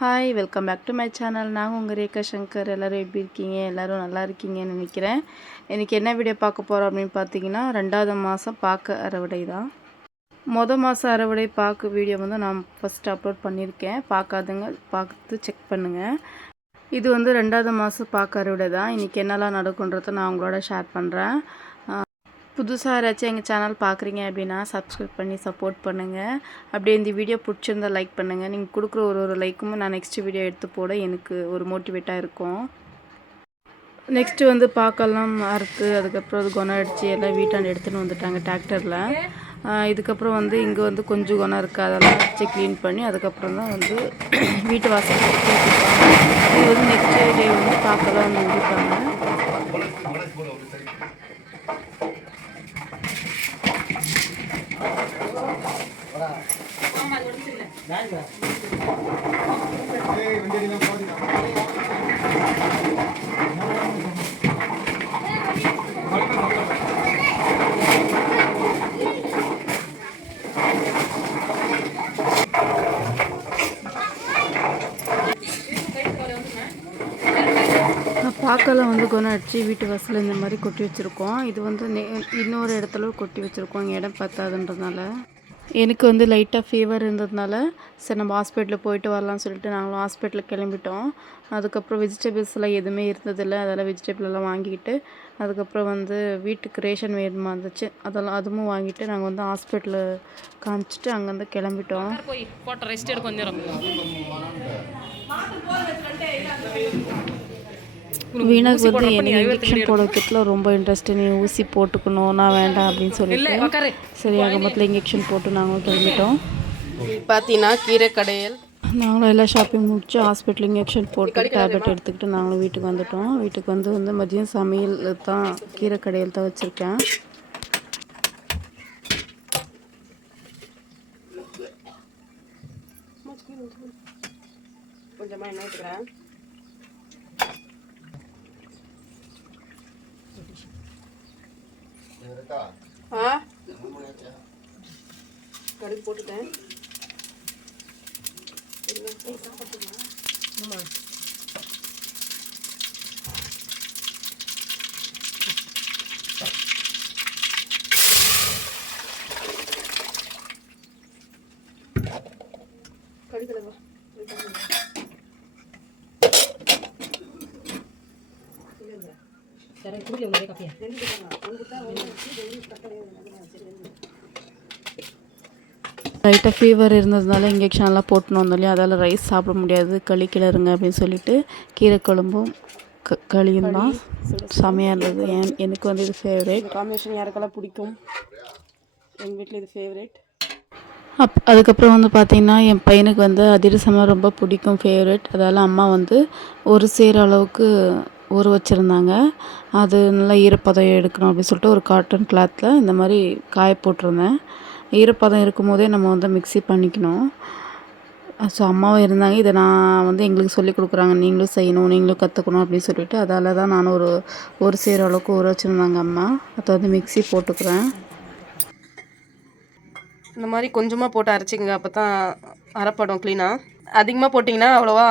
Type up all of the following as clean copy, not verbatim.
Hi welcome back to my channel. நாங்கள் உங்கள் ரேகா சங்கர். எல்லோரும் எப்படி இருக்கீங்க? எல்லோரும் நல்லா இருக்கீங்கன்னு நினைக்கிறேன். இன்றைக்கி என்ன வீடியோ பார்க்க போகிறோம் அப்படின்னு பார்த்தீங்கன்னா, 2வது மாதம் பாக்கு அறுவடை தான். மாதம் அறுவடை பாக்கு வீடியோ வந்து நான் ஃபஸ்ட்டு அப்லோட் பண்ணியிருக்கேன். பார்க்காதுங்க பார்த்து செக் பண்ணுங்கள். இது வந்து 2வது மாதம் பாக்கு அறுவடை தான். இன்றைக்கி என்னெல்லாம் நடக்குன்றதை நான் உங்களோட ஷேர் பண்ணுறேன். புதுசாக யாராச்சும் எங்கள் சேனல் பார்க்குறீங்க அப்படின்னா சப்ஸ்கிரைப் பண்ணி சப்போர்ட் பண்ணுங்கள். அப்படியே இந்த வீடியோ பிடிச்சிருந்தால் லைக் பண்ணுங்கள். நீங்கள் கொடுக்குற ஒரு லைக்கும் நான் நெக்ஸ்ட் வீடியோ எடுத்து போட எனக்கு ஒரு மோட்டிவேட்டாக இருக்கும். நெக்ஸ்ட்டு வந்து பாக்கெல்லாம் அறுத்து அதுக்கப்புறம் அது குணம் அடித்து எல்லாம் வீட்டாண்டு எடுத்துகிட்டு வந்துட்டாங்க டிராக்டரில். இதுக்கப்புறம் வந்து இங்கே வந்து கொஞ்சம் குணம் இருக்குது, அதெல்லாம் வச்சு க்ளீன் பண்ணி அதுக்கப்புறம் தான் வந்து வீட்டு வாசல் இது வந்து நெக்ஸ்ட் டே வந்து பாக்கெல்லாம் வந்து உடிப்பாங்க. பாக்கெல்லாம் வந்து குணம் அடித்து வீட்டு வாசலில் இந்த மாதிரி கொட்டி வச்சுருக்கோம். இது வந்து இன்னொரு இடத்துல கொட்டி வச்சுருக்கோம். இங்கே இடம் பத்தாதுன்றதுனால எனக்கு வந்து லைட்டாக ஃபீவர் இருந்ததுனால சரி நம்ம ஹாஸ்பிட்டலில் போயிட்டு வரலாம்னு சொல்லிட்டு நாங்களும் ஹாஸ்பிட்டலுக்கு கிளம்பிட்டோம். அதுக்கப்புறம் வெஜிடபிள்ஸ்லாம் எதுவுமே இருந்ததில்லை, அதெல்லாம் வெஜிடபிள் எல்லாம் வாங்கிக்கிட்டு அதுக்கப்புறம் வந்து வீட்டுக்கு ரேஷன் வேணுமா இருந்துச்சு, அதுவும் வாங்கிட்டு நாங்கள் வந்து ஹாஸ்பிட்டலில் காமிச்சிட்டு அங்கேருந்து கிளம்பிட்டோம். வீணாக்கு வந்து என்ன இன்ஜெக்ஷன் போட வைக்கிறதுல ரொம்ப இன்ட்ரெஸ்ட்டு. நீ ஊசி போட்டுக்கணும், நான் வேண்டாம் அப்படின்னு சொல்லிட்டு சரி ஆகமத்தில் இன்ஜெக்ஷன் போட்டு நாங்களும் கிளம்பிட்டோம். பார்த்தீங்கன்னா கீரை கடையல் நாங்களும் எல்லாம் ஷாப்பிங் முடிச்சு ஹாஸ்பிட்டல் இன்ஜெக்ஷன் போட்டு டேப்லெட் எடுத்துக்கிட்டு நாங்களும் வீட்டுக்கு வந்துட்டோம். வீட்டுக்கு வந்து மதியம் சமையல் தான் கீரை கடையல் தான் வச்சுருக்கேன். கொஞ்சமாக என்ன எடுத்துக்கிறேன். கடுகு போட்டுட்டேன். கடுகு லைட்டாக ஃபீவர் இருந்ததுனால இன்ஜெக்ஷன்லாம் போட்டுன்னு வந்தோம் இல்லையா, அதால் ரைஸ் சாப்பிட முடியாது, களி கிளறுங்க அப்படின்னு சொல்லிட்டு கீரை குழம்பும் களியும் தான் செமையாக இருந்தது. எனக்கு வந்து இது ஃபேவரேட் காம்பினேஷன். யாருக்கெல்லாம் பிடிக்கும்? எங்கள் வீட்டில் இது ஃபேவரேட். அதுக்கப்புறம் வந்து பார்த்திங்கன்னா என் பையனுக்கு வந்து அதிரசமாக ரொம்ப பிடிக்கும், ஃபேவரேட். அதால் அம்மா வந்து ஒரு சேர அளவுக்கு ஊற வச்சுருந்தாங்க. அது நல்லா ஈரப்பதம் எடுக்கணும் அப்படின்னு சொல்லிட்டு ஒரு காட்டன் கிளாத்தில் இந்த மாதிரி காய போட்டிருந்தேன். ஈரப்பதம் இருக்கும் போதே நம்ம வந்து மிக்ஸி பண்ணிக்கணும். ஸோ அம்மாவும் இருந்தாங்க, இதை நான் வந்து எங்களுக்கு சொல்லிக் கொடுக்குறாங்க, நீங்களும் செய்யணும், நீங்களும் கற்றுக்கணும் அப்படின்னு சொல்லிட்டு அதால் தான் நானும் ஒரு சேர அளவுக்கு ஊற வச்சுருந்தாங்க அம்மா. அதை வந்து மிக்ஸி போட்டுக்கிறேன். இந்த மாதிரி கொஞ்சமாக போட்டு அரைச்சிங்க, அப்போ தான் அரைப்படும் க்ளீனாக. அதிகமாக போட்டிங்கன்னா அவ்வளோவா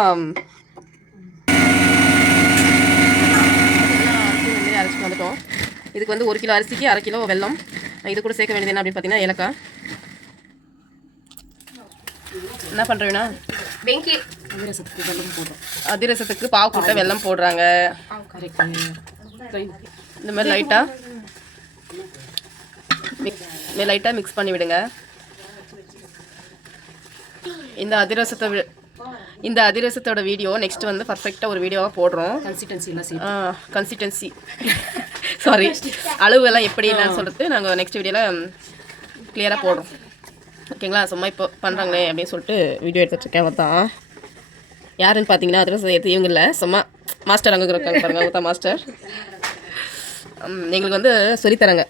அரைச்சி வந்துட்டோம். இதுக்கு வந்து 1 கிலோ அரிசிக்கு 1/2 கிலோ வெல்லம். இது கூட சேர்க்க வேண்டியது என்ன அப்படின்னு பார்த்தீங்கன்னா ஏலக்காய். என்ன பண்ணுறேன்னா வெங்கி அதிரசத்துக்கு பாவு போட்ட வெல்லம் போடுறாங்க. இந்த மாதிரி லைட்டாக மிக்ஸ் பண்ணி விடுங்க. இந்த அதிரசத்தோட வீடியோ நெக்ஸ்ட் வந்து பர்ஃபெக்டாக ஒரு வீடியோவாக போடுறோம். கன்சிஸ்டன்சி சாரி அளவுகள்லாம் எப்படி என்னன்னு சொல்லிட்டு நாங்கள் நெக்ஸ்ட் வீடியோவில் கிளியராக போடுறோம். ஓகேங்களா? சும்மா இப்போ பண்ணுறாங்களே அப்படின்னு சொல்லிட்டு வீடியோ எடுத்துகிட்ருக்கேன். தான் யாருன்னு பார்த்தீங்கன்னா அதிரசம் எடுத்து இவங்க இல்லை, சும்மா மாஸ்டர் அங்கே இருக்காங்க பாருங்க, அவங்க தான் மாஸ்டர். எங்களுக்கு வந்து சொல்லித்தராங்க,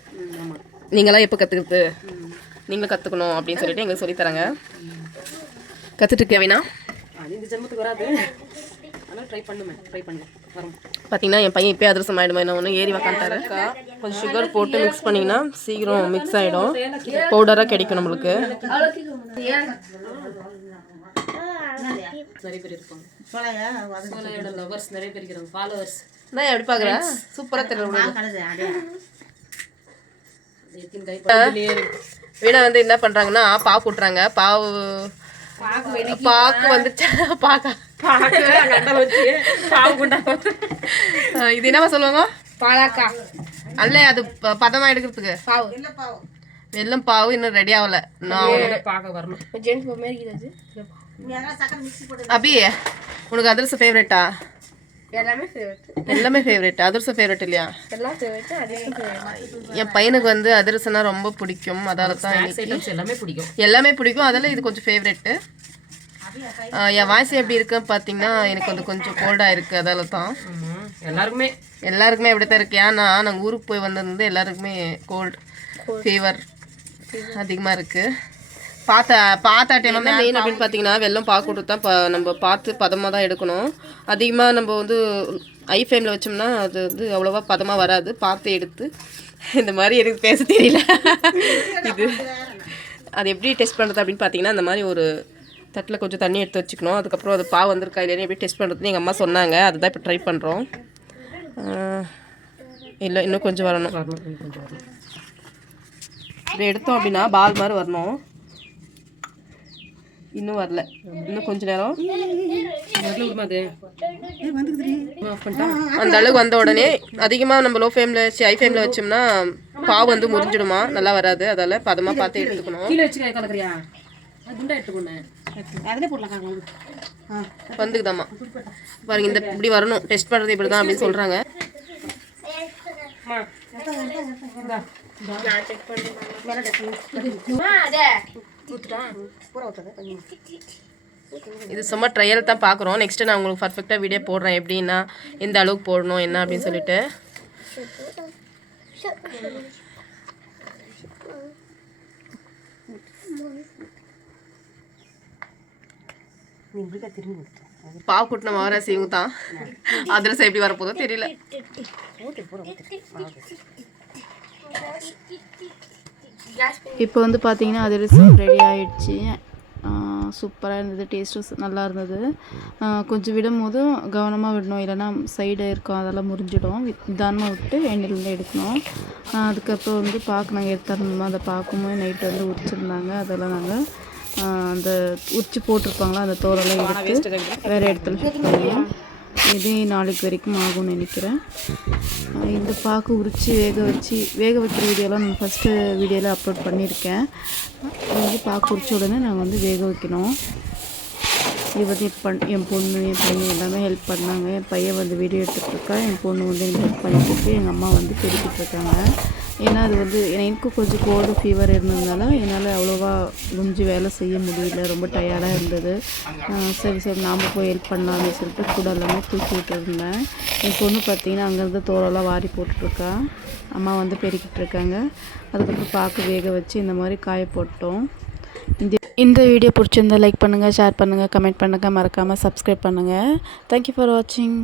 நீங்களாம் எப்போ கற்றுக்கிறது, நீங்களும் கற்றுக்கணும் அப்படின்னு சொல்லிட்டு எங்களுக்கு சொல்லித்தராங்க. கற்றுட்டு வேணா இந்த ஜென்மத்துக்கு வராது, ஆனால் ட்ரை பண்ணுவேன். பார்த்தீங்கன்னா என் பையன் இப்போ அதிரசம் ஆகிடுமா என்ன ஒன்று ஏறி உக்காந்துட்டாரு. கொஞ்சம் சுகர் போட்டு மிக்ஸ் பண்ணிங்கன்னா சீக்கிரம் மிக்ஸ் ஆகிடும், பவுடராக கிடைக்கும் நம்மளுக்கு. நிறைய பேர் இருப்பாங்க. சோலையோட லவர்ஸ் நிறைய பேர் இருக்கிறாங்க, ஃபாலோவர்ஸ். நான் எப்படி பார்க்குறேன் சூப்பராக தெரியல. வீணா வந்து என்ன பண்ணுறாங்கன்னா பாவு கூட்டுறாங்க. பாக்கு வந்துச்சு இது என்னவா சொல்லுவாங்க? பாலாக்கா அல்ல அது பதமாக எடுக்கிறதுக்கு பாவு வெல்லம் பாவு இன்னும் ரெடி ஆகலை. நான் பார்க்க வரணும். அபி உனக்கு அதிரசம் ஃபேவரட்டா? எல்லாமே ஃபேவரட். அதிரசம் ஃபேவரட் இல்லையா? என் பையனுக்கு வந்து அதிரசம்னா ரொம்ப பிடிக்கும். அதால தான் எல்லாமே பிடிக்கும். அதில் இது கொஞ்சம் ஃபேவரெட்டு. என் வாய்ஸ் எப்படி இருக்குன்னு பார்த்தீங்கன்னா எனக்கு வந்து கொஞ்சம் கோல்டாக இருக்குது. அதால தான் எல்லாருக்குமே எப்படி தான் இருக்கு. ஏன்னா நாங்கள் ஊருக்கு போய் வந்திருந்து எல்லாருக்குமே கோல்டு ஃபீவர் அதிகமாக இருக்குது. பார்த்த டைம் வந்து மெயின் அப்படின்னு பார்த்தீங்கன்னா வெல்லம் பாக்கூட்டு தான் நம்ம பார்த்து பதமாக தான் எடுக்கணும். அதிகமாக நம்ம வந்து ஐ ஃப்ளேமில் வச்சோம்னா அது வந்து அவ்வளோவா பதமாக வராது. பார்த்து எடுத்து இந்த மாதிரி எனக்கு பேச தெரியல. இது அது எப்படி டெஸ்ட் பண்ணுறது அப்படின்னு பார்த்தீங்கன்னா அந்த மாதிரி ஒரு தட்டில் கொஞ்சம் தண்ணி எடுத்து வச்சுக்கணும். அதுக்கப்புறம் அது பாவு வந்திருக்கா இல்லைன்னு எப்படி டெஸ்ட் பண்ணுறதுன்னு எங்கள் அம்மா சொன்னாங்க. அதுதான் இப்போ ட்ரை பண்ணுறோம். இல்லை இன்னும் கொஞ்சம் வரணும். இப்படி எடுத்தோம் அப்படின்னா பால் மாதிரி வரணும். இன்னும் வரல. இன்னும் கொஞ்ச நேரம் அந்த அளவுக்கு வந்த உடனே அதிகமாக நம்ம லோ ஃப்ளேமில் வச்சு ஹை ஃப்ளேமில் வச்சோம்னா பாவு வந்து முறிஞ்சிடுமா, நல்லா வராது. அதால் பதமாக பார்த்து எடுத்துக்கணும். வந்துக்குதாம்மா பாருங்க, இந்த இப்படி வரணும். டெஸ்ட் பண்ணுறது இப்படி தான் அப்படின்னு சொல்கிறாங்க. இது சும்மா ட்ரையல் தான் பார்க்குறோம். நெக்ஸ்ட்டு நான் உங்களுக்கு பர்ஃபெக்டாக வீடியோ போடுறேன், எப்படின்னா எந்த அளவுக்கு போடணும் என்ன அப்படின்னு சொல்லிட்டு. பாவு கூட்டின மகராசி இவங்க தான். அதிரசம் எப்படி வரப்போதோ தெரியல. இப்போ வந்து பார்த்தீங்கன்னா அதிரசம் ரெடி ஆகிடுச்சு. சூப்பராக இருந்தது. டேஸ்ட்டும் நல்லா இருந்தது. கொஞ்சம் விடும் போதும் கவனமாக விடணும், இல்லைன்னா சைடு இருக்கும் அதெல்லாம் முறிஞ்சிடும். நிதானமாக விட்டு எண்ணெயிலேருந்து எடுக்கணும். அதுக்கப்புறம் வந்து பாக்கு நாங்கள் எடுத்துருந்தோம். அந்த பாக்குமே நைட்டு வந்து உரிச்சிருந்தாங்க. அதெல்லாம் நாங்கள் அந்த உரிச்சு போட்டிருப்பாங்களா அந்த தோலெல்லாம் எடுத்து வேறு இடத்துல ஷிஃப்ட் பண்ணுவோம். இதே நாளைக்கு வரைக்கும் ஆகும்னு நினைக்கிறேன். இந்த பாக்கு உரித்து வேக வைக்கிற வீடியோலாம் நான் ஃபஸ்ட்டு வீடியோவில் அப்லோட் பண்ணியிருக்கேன். வந்து பாக்கு உரிச்ச உடனே நாங்கள் வந்து வேக வைக்கணும். இது வந்து என் பொண்ணு என் பையன் எல்லாமே ஹெல்ப் பண்ணாங்க. என் பையன் வந்து வீடியோ எடுத்துகிட்ருக்கா, என் பொண்ணு வந்து எனக்கு ஹெல்ப் பண்ணிட்டு எங்கள் அம்மா வந்து பெருக்கிட்டுருக்காங்க. ஏன்னா அது வந்து எனக்கும் கொஞ்சம் கோல்டு ஃபீவர் இருந்ததுனால என்னால் அவ்வளோவா குஞ்சு வேலை செய்ய முடியல. ரொம்ப டயர்டாக இருந்தது. சரி நாம் போய் ஹெல்ப் பண்ணலாம்னு சொல்லிட்டு கூட எல்லாமே தூக்கி விட்டுருந்தேன். என் பொண்ணு பார்த்திங்கன்னா அங்கேருந்து தோலெல்லாம் வாரி போட்டுட்ருக்கா. அம்மா வந்து பெருக்கிட்டு இருக்காங்க. அதுக்கப்புறம் பாக்கு வேக வச்சு இந்த மாதிரி காய போட்டோம். இந்த வீடியோ பிடிச்சிருந்தா லைக் பண்ணுங்கள், ஷேர் பண்ணுங்கள், கமெண்ட் பண்ணுங்கள், மறக்காமல் சப்ஸ்கிரைப் பண்ணுங்கள். தேங்க்யூ ஃபார் வாட்சிங்.